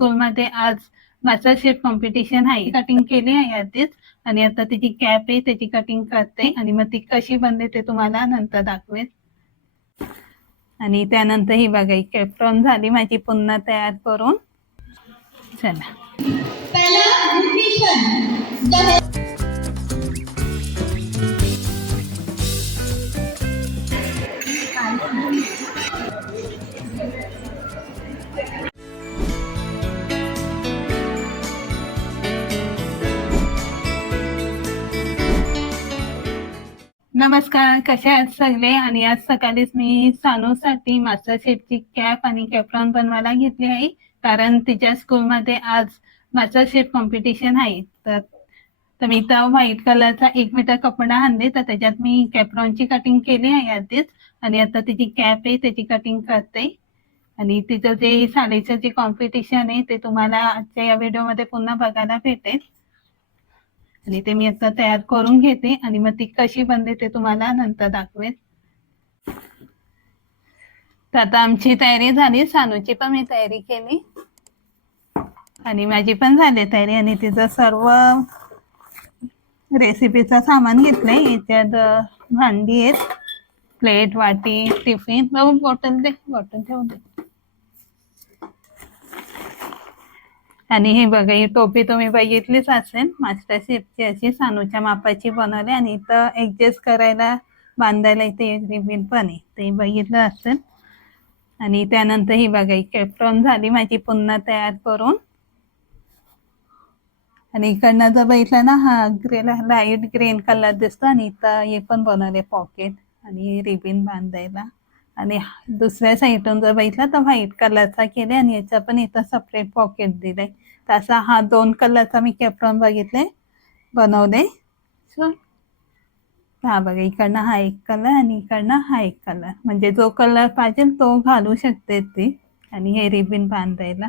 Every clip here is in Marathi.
स्कूलमध्ये आज मास्टर शेफ कॉम्पिटिशन आहे. कटिंग केली आहे आधीच. आणि आता तिची कॅप आहे. त्याची कटिंग करते. आणि मग ती कशी बनते ते तुम्हाला नंतर दाखवेल आणि त्यानंतर ही बघा ही कॅप्रॉन झाली माझी. पुन्हा तयार करून. चला. नमस्कार कसे आहात सगळे? आणि आज सकाळीच मी सानूसाठी मास्टर शेफची कॅप आणि कॅप्रॉन बनवायला घेतली आहे. कारण तिच्या स्कूलमध्ये आज मास्टर शेफ कॉम्पिटिशन आहे. तर तर मी तर व्हाईट कलरचा एक मीटर कपडा आणले तर त्याच्यात मी कॅप्रॉनची कटिंग केली आहे आधीच. आणि आता तिची कॅप आहे त्याची कटिंग करते. आणि तिचं जे साडीचं जे कॉम्पिटिशन आहे ते तुम्हाला आजच्या या व्हिडिओमध्ये पुन्हा बघायला भेटेल. आणि ते मी आता तयार करून घेते आणि मग ती कशी बनते ते तुम्हाला नंतर दाखवेल तर आता आमची तयारी झाली. सानूची पण मी तयारी केली. आणि माझी पण झाली तयारी आणि तिचं सर्व रेसिपीचं सामान घेतलंय. याच्यात भांडी आहेत. प्लेट वाटी टिफिन बघून बॉटल दे. बॉटल ठेवू दे. आणि हे बघा ही टोपी तुम्ही बघितलीच असेल. मास्टर शेफची अशी सानूच्या मापाची बनवली आणि इथं ऍडजस्ट करायला बांधायला इथे एक पण आहे. ते बघितलं असेल. आणि त्यानंतर ही बघा ही कॅप्रॉन झाली माझी पुन्हा तयार करून. आणि इकडनं जर बघितलं ना हा ग्रे लाइट ग्रीन कलर दिसतो आणि इथं हे पण बनवले पॉकेट आणि रिबिन बांधायला. आणि दुसऱ्या साईडून जर बघितला तर व्हाईट कलरचा केले आणि याचा पण इथं सेपरेट पॉकेट दिले तर असा हा दोन कलरचा मी कॅप्रॉन बघितले बनवले सो हा बघा इकडनं हा एक कलर आणि इकडनं हा एक कलर म्हणजे जो कलर पाहिजे तो घालू शकते ती. आणि हे रिबिन बांधायला.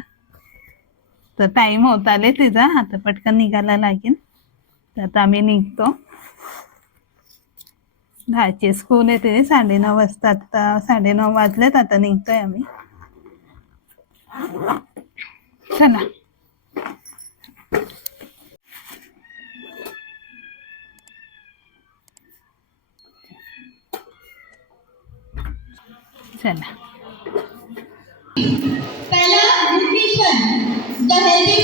तर टाइम होत आले तिचा. आता पटकन निघायला लागेल. तर आता आम्ही निघतो. दहाची स्कूल येते तिथे साडेनऊ वाजता आता साडेनऊ वाजलेत आता निघतोय आम्ही. चला. चला. पहला न्यूट्रिशन द हेल्दी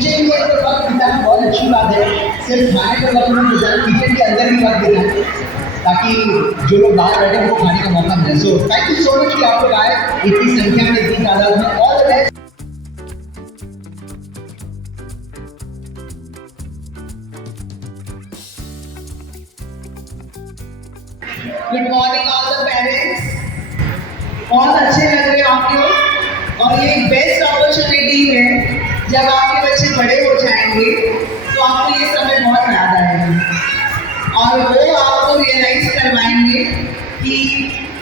किचन में तो वक्त बिताना, बहुत अच्छी बात है। सिर्फ़ खाने का वक्त नहीं बिताना किचन के अंदर ही वक्त बिताना ताकि जो लोग बाहर बैठे वो खाने का मौका मिले। So thank you so much कि आप लोग आए। इतनी संख्या में, इतनी तादाद में। Best good morning all the parents बहुत अच्छे लग रहे हो आप लोग। और ये बेस्ट अपॉर्चुनिटी है, जब आपके बड़े हो जाएँगे तो आपको ये समय बहुत याद आएगा। और वो आपको रियलाइज़ करवाएँगे कि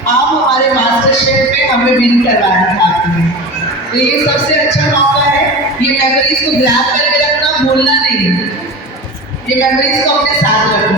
आप हमारे मास्टर शेफ में हमें विन करवाया था आपने। तो ये सबसे अच्छा मौका है, ये मेमोरीज को ग्रैप करके रखना, भूलना नहीं। ये मेमोरीज को अपने साथ रखना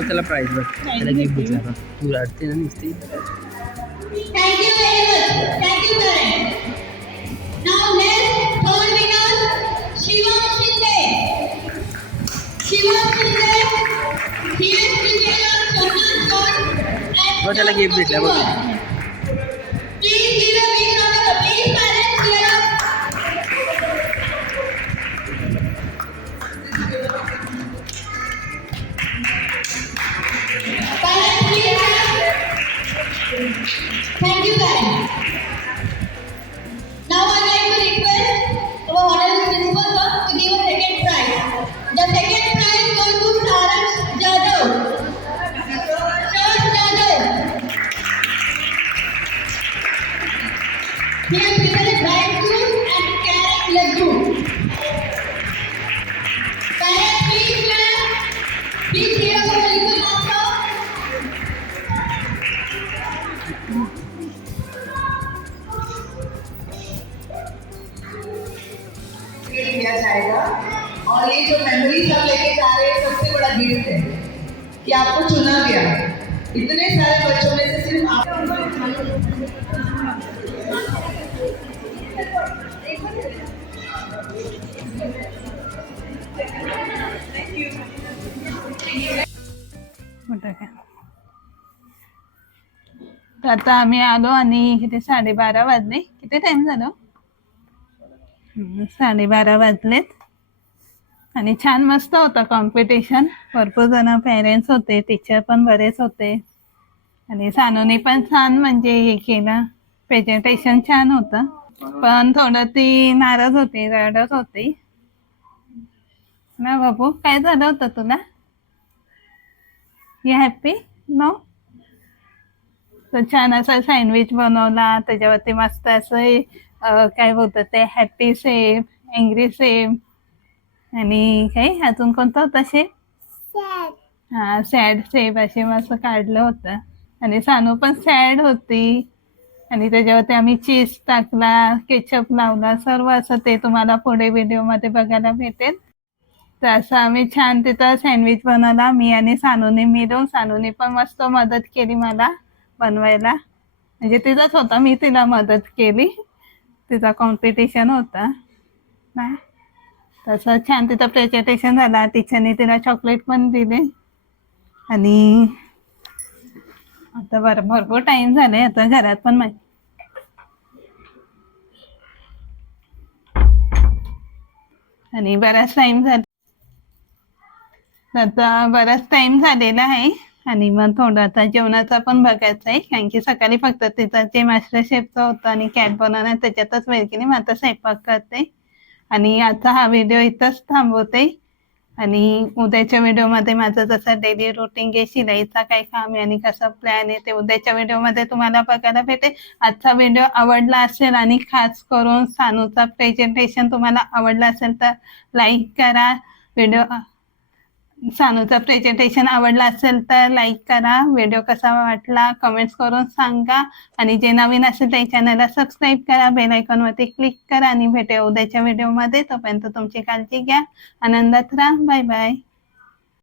त्याला प्राईज बघ. त्याला गिफ्ट भेटला. तू रडते ना नुसती game never. Leverkusen. किया जाएगा। और ये जो मेमोरी सब लेके जा रहे हैं सबसे बड़ा गिफ्ट है कि आपको चुना गया। इतने सारे बच्चों में से सिर्फ आप तर आता आम्ही आलो आणि किती साडेबारा वाजले. किती टाइम झालं? साडेबारा वाजलेत. आणि छान मस्त होतं कॉम्पिटिशन भरपूर जण पेरेंट्स होते टीचर पण बरेच होते. आणि सानूने पण छान म्हणजे हे केलं. प्रेझेंटेशन छान होतं. पण थोडं ती नाराज होती रडत होती. ना बाबू काय झालं होतं तुला? यू हॅपी नो तो छान असा सँडविच बनवला त्याच्यावरती मस्त असं काय बोलतात ते हॅपी सेब एंग्री सेब आणि काही अजून कोणतं होतं शेप हा सॅड सेब असे मस्त काढलं होतं. आणि सानू पण सॅड होती. आणि त्याच्यावरती आम्ही चीज टाकला केचप लावला सर्व असं ते तुम्हाला पुढे व्हिडिओमध्ये बघायला भेटेल. तर असं आम्ही छान तिथं सँडविच बनवला मी आणि सानूने मिळून सानूने पण मस्त मदत केली मला बनवायला. म्हणजे तिचाच होता मी तिला मदत केली. तिचा कॉम्पिटिशन होता. नाही तसं छान तिथं प्रेझेंटेशन झाला. टीचरने तिला चॉकलेट पण दिले. आणि आता बरं भरपूर टाइम झाले आता घरात पण माहिती. आणि बराच टाइम झाला. आता बराच टाइम झालेला आहे. आणि मग थोडं आता जेवणाचा पण बघायचं आहे कारण की सकाळी फक्त तिचा जे मास्टर शेफचं होतं आणि कॅट बनवणार त्याच्यातच वेळ केली मग आता स्वयंपाक करते. आणि आता हा व्हिडिओ इथंच थांबवते. आणि उद्याच्या व्हिडिओमध्ये माझं जसं डेली रुटीन आहे शिलाईचा काय काम आहे आणि कसं प्लॅन आहे ते उद्याच्या व्हिडिओमध्ये तुम्हाला बघायला भेटेल. आजचा व्हिडिओ आवडला असेल आणि खास करून सानूचा प्रेझेंटेशन तुम्हाला आवडला असेल तर लाईक करा. व्हिडिओ सानूचा प्रेझेंटेशन आवडला असेल तर लाईक करा. व्हिडिओ कसा वाटला कमेंट्स करून सांगा. आणि जे नवीन असेल त्या चॅनलला सबस्क्राईब करा. बेल आयकॉनवरती क्लिक करा आणि भेटूया उद्याच्या व्हिडिओमध्ये तोपर्यंत तुमची काळजी घ्या. आनंदात राहा. Bye bye